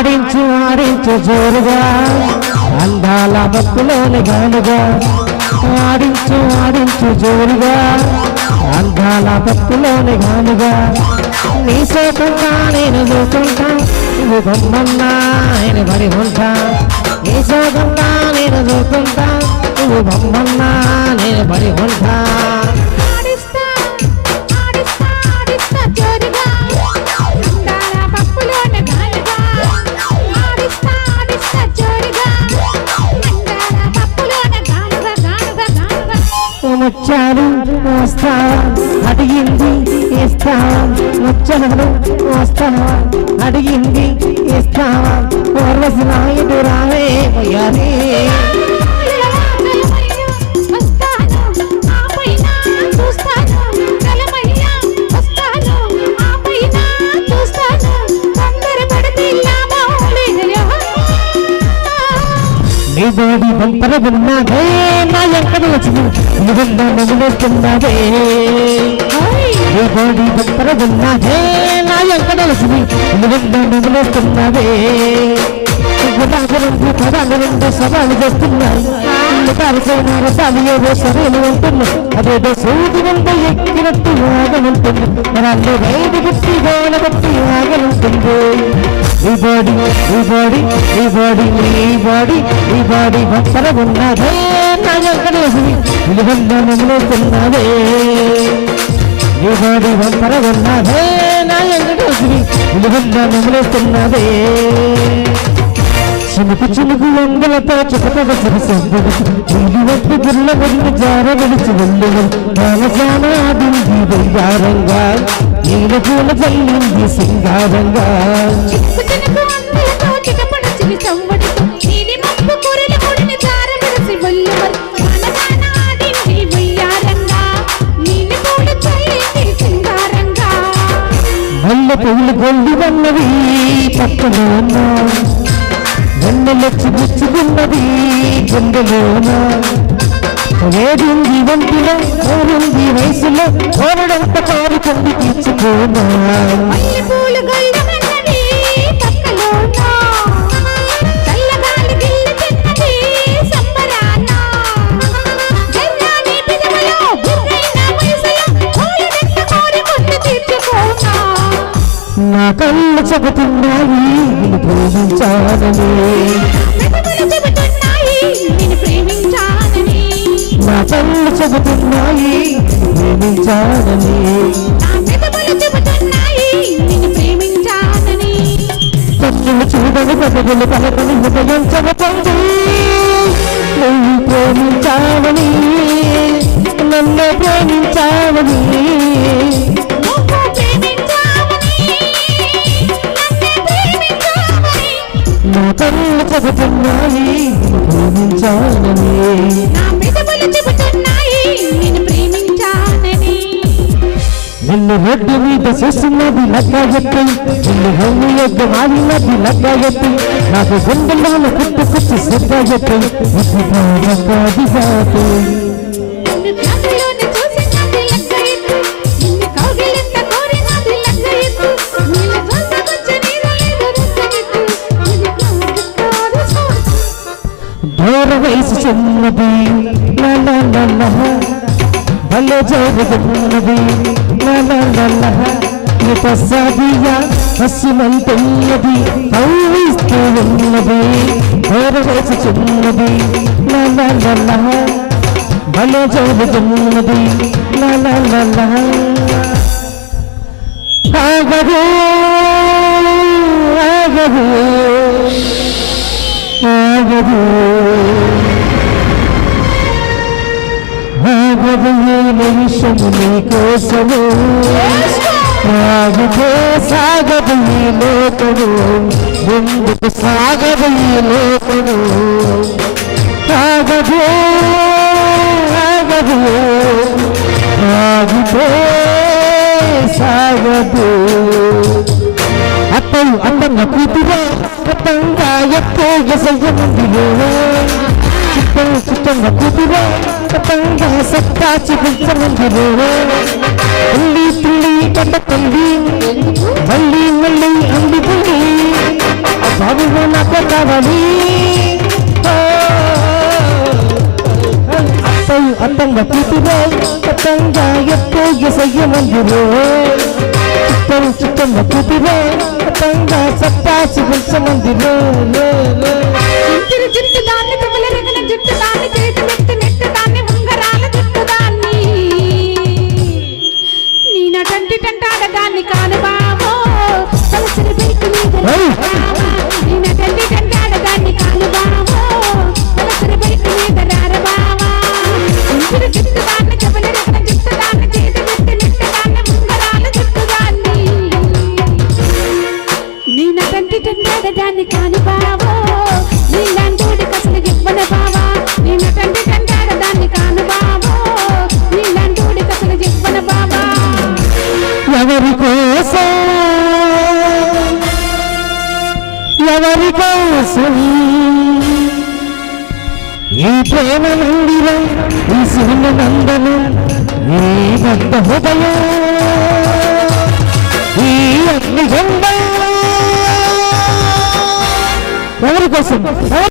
ఆడించు ఆడించు జోరుగా అందాల భక్తులోని గానుగా ఆడించు ఆడించు జోరుగా అందాల భక్తులోని గానుగా నీ సోకంగా నేను చూసుకుంటా నువ్వు బొమ్మన్నా నేను పడి ఉంటా నీ సోకంగా నేను చూసుకుంటా నువ్వు బొమ్మన్నా నేను పడి ఉంటా ముచ్చాలు వస్తా అడిగింది ఇస్తా ముచ్చలు వస్తా అడిగింది ఇస్తా పూర్వసి నాయుడు రావే పోయాలి నీ బాడీ బంపర ఉన్నదే నా ఎక్కడ వచ్చింది నిబంధన నవ్వులేస్తున్నదే నీ బాడీ బంపర ఉన్నదే నా ఎక్కడ వచ్చింది నిబంధన నవ్వులేస్తున్నదే గుణాగరంగు పదాగరంగు సవాలు చేస్తున్నాయి కారసైన రసాలు ఏదో సరైన ఉంటున్నాయి అదేదో సూది వంద ఎక్కినట్టు ఆగనుంటుంది మరల్ని రైలు గుట్టి గోడ బట్టి ఆగనుంటుంది ఈ బాడీ ఈ బాడీ ఈ బాడీ ఈ బాడీ ఈ బాడీ భక్తర ఉన్నదే నా వెంకటేశ్వరి నిబంధన నమ్ముతున్నదే ఈ బాడీ భక్తర ఉన్నదే నా వెంకటేశ్వరి నిబంధన నమ్ముతున్నదే చినుకు చినుకు వందలతో చుట్టగా నీళ్ళు వద్దు గుర్ల వదిలి జార వెలిచి వెళ్ళి రామజానాదింది బంగారంగా నీళ్ళ పూల జల్లింది సింగారంగా మల్లె పువ్వులు గొల్లి వన్నవి పక్కన ఉన్నా వెన్నెలొచ్చి గుచ్చుకున్నది గుండెలోన వేడింది వంటిలో కోరింది వయసులో కోరడంత కోరుకుంది తీర్చుకోనా నా కళ్ళు చెబుతున్నాయి నిన్ను ప్రేమించాలని నా కళ్ళు చెబుతున్నాయి ప్రేమించాలని కన్నులు చూడని పెదవులు పలకని హృదయం చెబుతుంది నువ్వు ప్రేమించావని నన్ను ప్రేమించావని నా కళ్ళు చెబుతున్నాయి ప్రేమించాలని నిన్ను రోడ్డు మీద చూస్తున్నది లగ్గాయెత్తి నిన్ను హోమి యొక్క మారినది లగ్గాయెత్తి నాకు గుండెల్లో కుట్టు కుట్టు సిగ్గాయెత్తి లగ్గాది జాతి దూర వయసు చిన్నది భలే జరుగుతున్నది సాదియా పశ్చిమంతున్నది పౌరిస్తూ ఉన్నది దూర వయసు చిన్నది భలే జరుగుతున్నది ఆగదు ఆగదు ఆగదు ఆగదు నిమిషము నీ కోసము ఆగితే సాగదు ఈ లోకము ముందుకు సాగదు ఈ లోకము ఆగదు ఆగదు ఆగితే సాగదు అత్తలు అందంగా కూతురు కొత్తగా ఎక్కువ సయ్యమందిలో చిత్తంగా కూతురు కొత్తగా సత్తా చూపించమందిలో తల్లి తల్లి కొత్త తల్లి మళ్ళీ మళ్ళీ అంది తల్లి నువ్వు నాకు కావాలి అందంగా కూతురే అత్తంగా ఎత్తు ఎసయ్య మందిరే చిత్తంగా కూతురే అత్తంగా సత్తా చికిత్స మందిరే జుట్టు దాన్ని కమల రగల జుట్టు దాన్ని చేతి మెట్టు నెట్టు దాన్ని ఉంగరాల జుట్టు దాన్ని నీ నటంటి టంటాడ దాన్ని కాను బావో తలసిరి బైకు మీద నీ నటంటి టంటాడ దాన్ని కాను బావో తలసిరి బైకు మీద రార బావా జుట్టు దాన్ని కమల రగల జుట్టు దాన్ని చేతి మెట్టు నెట్టు దాన్ని ఉంగరాల జుట్టు దాన్ని నీ నటంటి టంటాడ దాన్ని కాను బావో ఎవరి కోసం ఈ ప్రేమ మందిరం ఈ సిరిమ నందను ఈ బంధ హృదయం ఈ అగ్నిగంధం ఎవరి కోసం